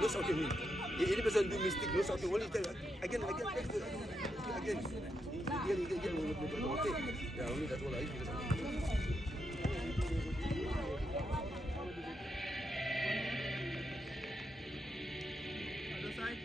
no shouting me. Any person do mistake, no shouting. Only tell again. Okay. Yeah, only that's all I do. Other side.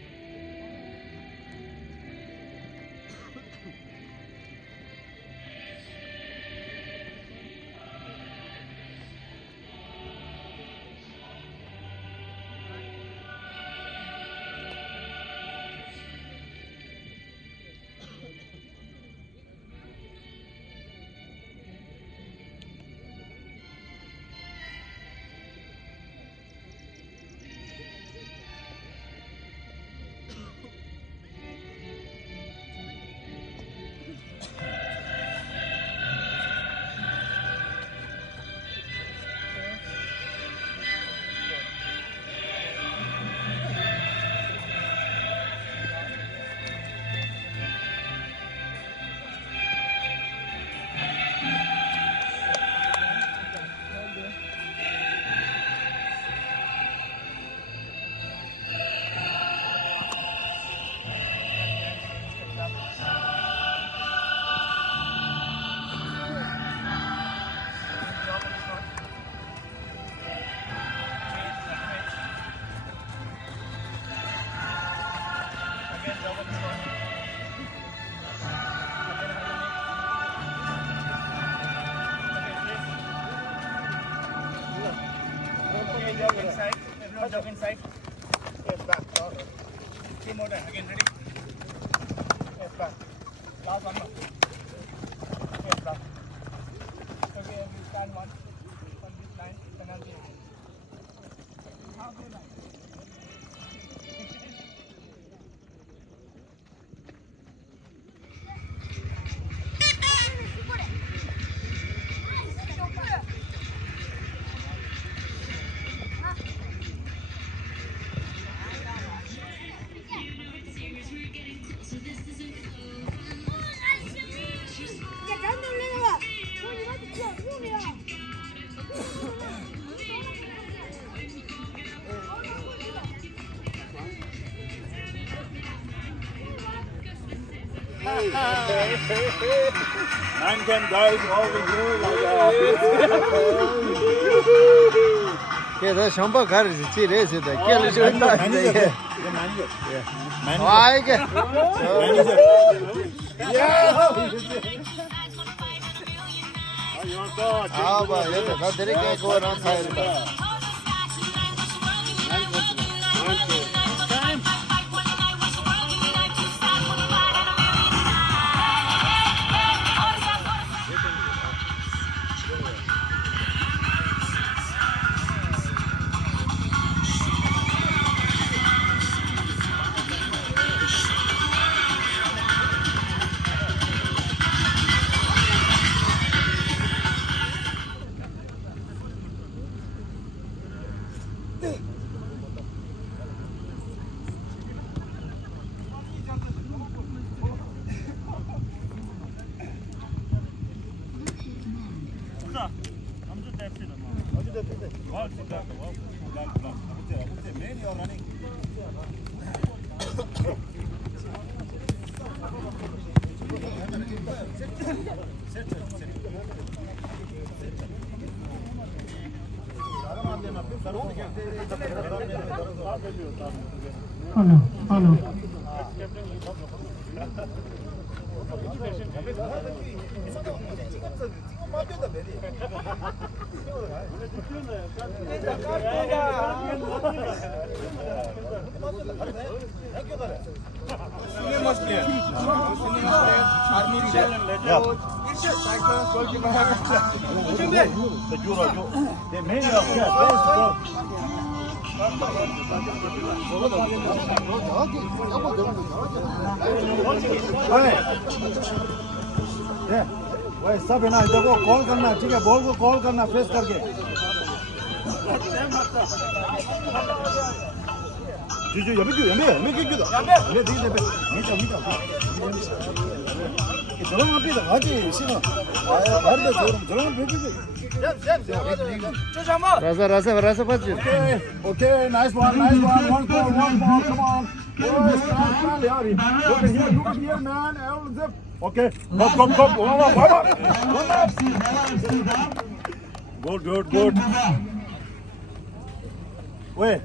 Jog inside. Everyone jog inside. Yes, back. Two more time. Again, ready? Yes, back. Last one more. Yes, back. Okay, we stand one. On this line, penalty. Half the line. Man can guys over here 걔 샴푸 가르지 지레스다 걔를 준다 manager. 와 이게 Manager. 아봐 얘들 나 데리게 그거랑 사이다 Hello. भाई सब है ना देखो call करना ठीक है ball को call करना फेस करके 就也没给，没这个没找。저런 비도 아직 시간. 다른데 저런 비도. Rasa bacı. Okay, nice one. One ball, come on. Boys, stand here. Look at here, man. Okay, come. One up. Good. Wait.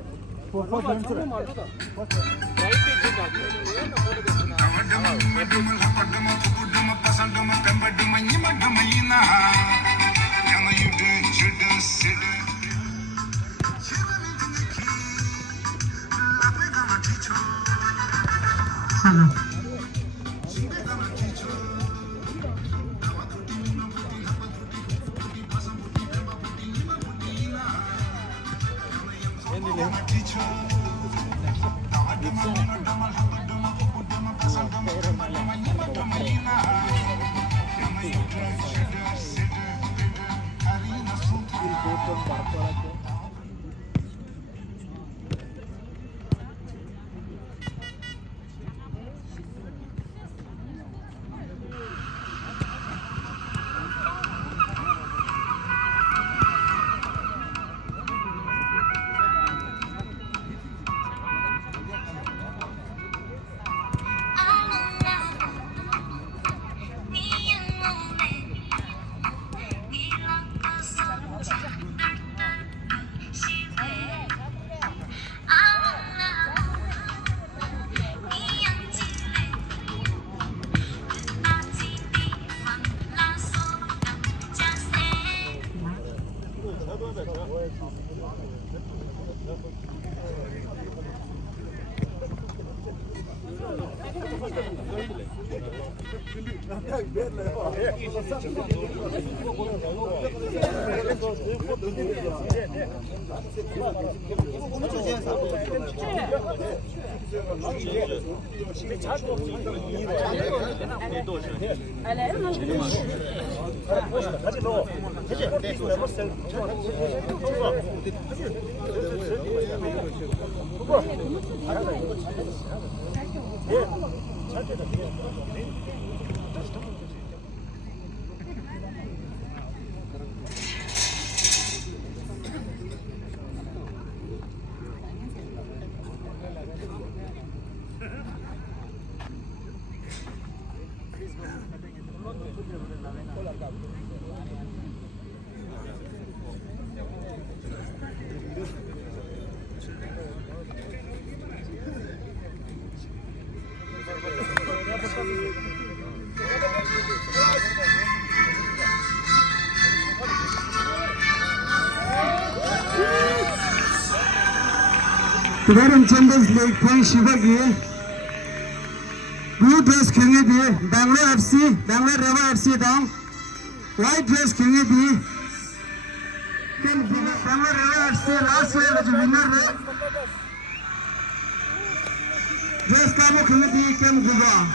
Kıvarım Champions League point Shivagi. Blue dress kenge diye Bangalore FC, Bangalore Reva FC dong. White dress kenge diye. Bangalore Reva FC last year was winner. Dress kamo kenge diye Kem Guba.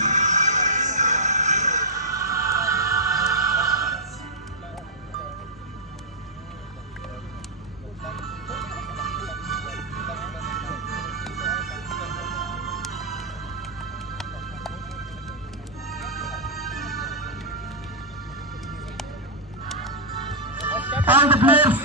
All the players.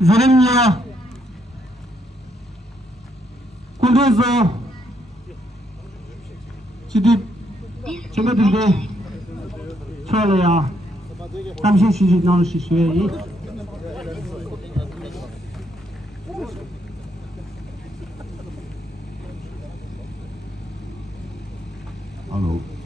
Zeremnya Kunduzo Chidip Chegadinde Cholaya Tamshin Shiji Non Shishwei Hello.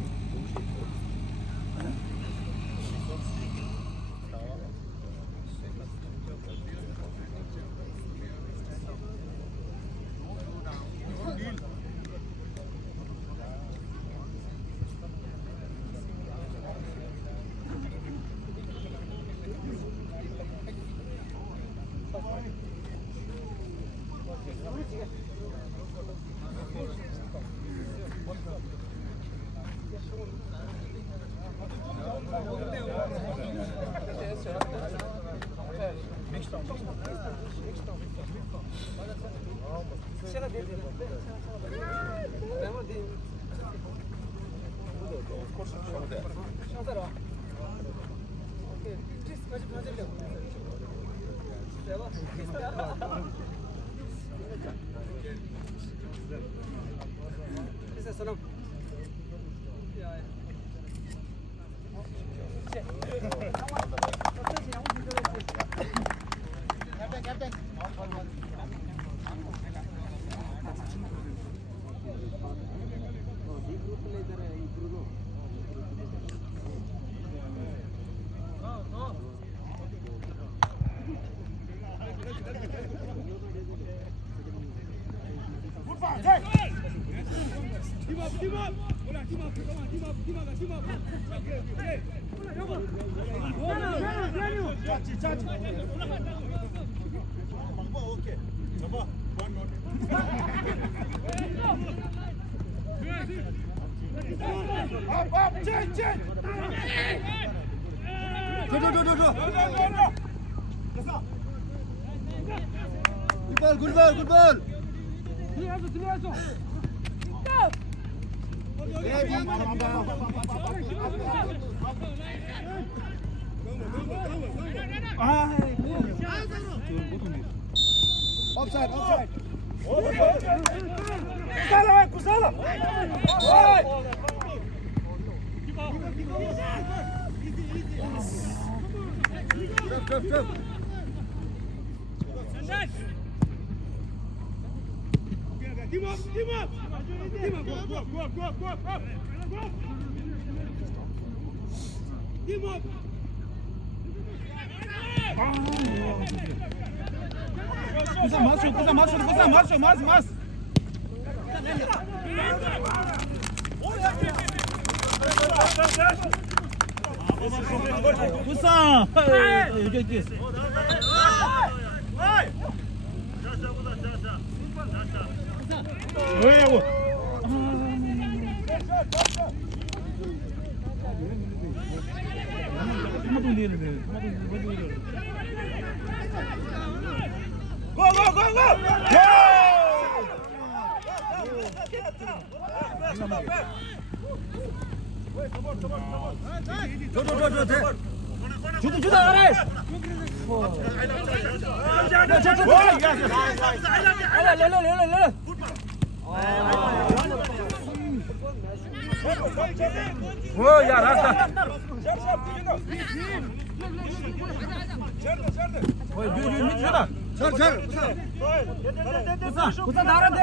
굿볼. 옵사이드. 구살아. Team up. Team up. Mas. 부상. 여기. 뭐야고? 한번 돌리는데. 고! 주다 아래. 렐. 야, 나왔다. 밑에다. 부산 나란데.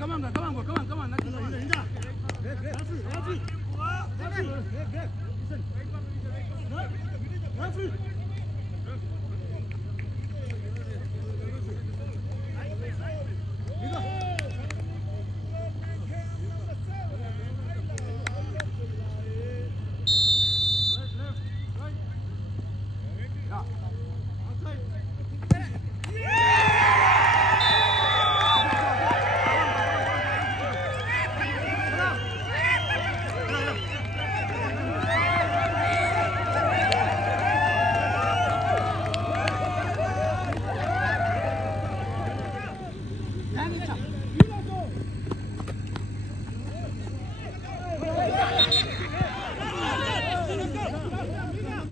Come on. 야,